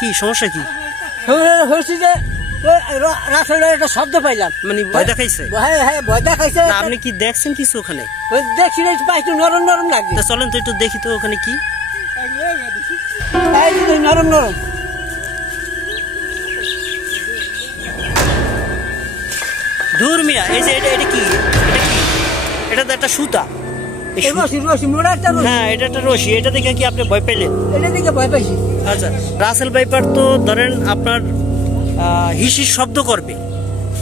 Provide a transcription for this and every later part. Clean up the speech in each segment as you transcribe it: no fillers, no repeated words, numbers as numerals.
কি সমস্যা? কি হচ্ছে যে রাস্তায় একটা শব্দ পাইলাম, মানে ভয় দেখাইছে? হ্যাঁ ভয় দেখাইছে। আপনি কি দেখছেন কিছু ওখানে? দেখছি একটু নরম নরম লাগছে। চলেন তো একটু দেখি তো ওখানে কি নরম নরম। দূর মিয়া, এই যে এটা কি? এটা তো একটা সুতা। হ্যাঁ, এটা একটা রশি। এটা দেখে কি আপনি ভয় পেলেন? এটা দেখে ভয় পাইছি। আচ্ছা, রাসেল ভাইপার তো ধরেন আপনার হিসির শব্দ করবে,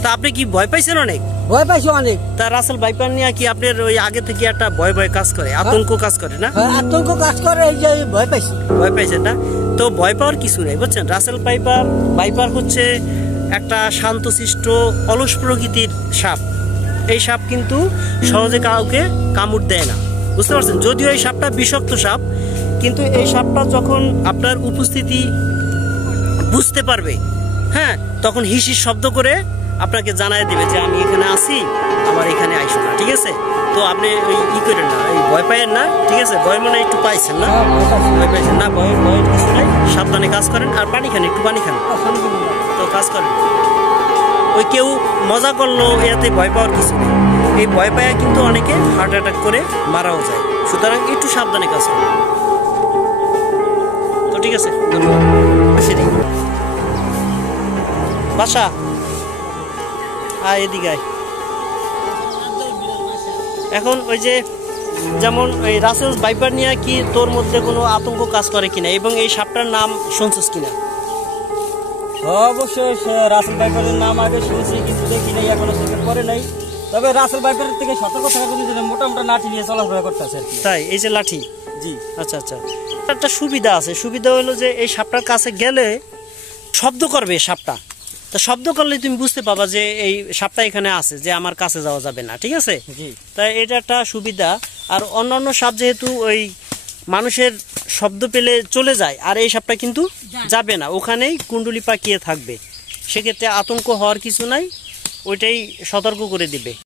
তা আপনি কি ভয় পাইছেন? অনেক ভয় পাইছি অনেক। তা রাসেল ভাইপার নিয়ে কি আপনার ওই আগে থেকে একটা ভয় কাজ করে, আতঙ্ক কাজ করে না? আতঙ্ক কাজ করে, এই যে ভয় পাইছি। ভয় পাইছেন না? তো ভয় পাওয়ার কিছু নেই, বুঝছেন? রাসেল ভাইপার হচ্ছে একটা শান্তশিষ্ট অলস প্রকৃতির সাপ। এই সাপ কিন্তু সহজে কাউকে কামড় দেয় না, বুঝতে পারছেন? যদিও এই সাপটা বিষাক্ত সাপ, কিন্তু এই সাপটা যখন আপনার উপস্থিতি বুঝতে পারবে, হ্যাঁ, তখন হিসির শব্দ করে আপনাকে জানাই দেবে যে আমি এখানে আছি, আমার এখানে আইসো না, ঠিক আছে? তো আপনি ওই ই করেন না, ওই ভয় পাইয়েন না, ঠিক আছে? ভয় মানে একটু পাইছেন না? ভয় পাইছেন না? ভয়ের কিছু নাই, সাবধানে কাজ করেন। আর পানি খান, একটু পানি খান, তো কাজ করেন। ওই কেউ মজা করলো, এতে ভয় পাওয়ার কিছু নেই। এই ভয় পায়া কিন্তু অনেকে হার্ট অ্যাটাক করে মারাও যায়। সুতরাং একটু সাবধানে কাজ করুন, তো ঠিক আছে? বাসা এদিকে আয়। এখন ওই যে যেমন ওই রাসেল ভাইপার নিয়ে কি তোর মধ্যে কোনো আতঙ্ক কাজ করে কিনা, এবং এই সাপটার নাম শুনছিস কিনা? অবশ্যই রাসেল ভাইপারের নাম আগে শুনছি, কিন্তু দেখি নাই, এখনো চোখে পড়ে নাই। তবে রাসেল ভাইপারের থেকে সতর্ক থাকার জন্য মোটা লাঠি নিয়ে চলাফেরা করতেছে। তাই? এই যে লাঠি? জি। আচ্ছা আচ্ছা, একটা সুবিধা আছে। সুবিধা হলো যে এই সাপটার কাছে গেলে শব্দ করবে সাপটা। তো শব্দ করলে তুমি বুঝতে পাবা যে এই সাপটা এখানে আছে, যে আমার কাছে যাওয়া যাবে না, ঠিক আছে? তাই এটা একটা সুবিধা। আর অন্যান্য সাপ যেহেতু ওই মানুষের শব্দ পেলে চলে যায়, আর এই সাপটা কিন্তু যাবে না, ওখানেই কুণ্ডুলি পাকিয়ে থাকবে। সেক্ষেত্রে আতঙ্ক হওয়ার কিছু নাই, ওইটাই সতর্ক করে দিবে।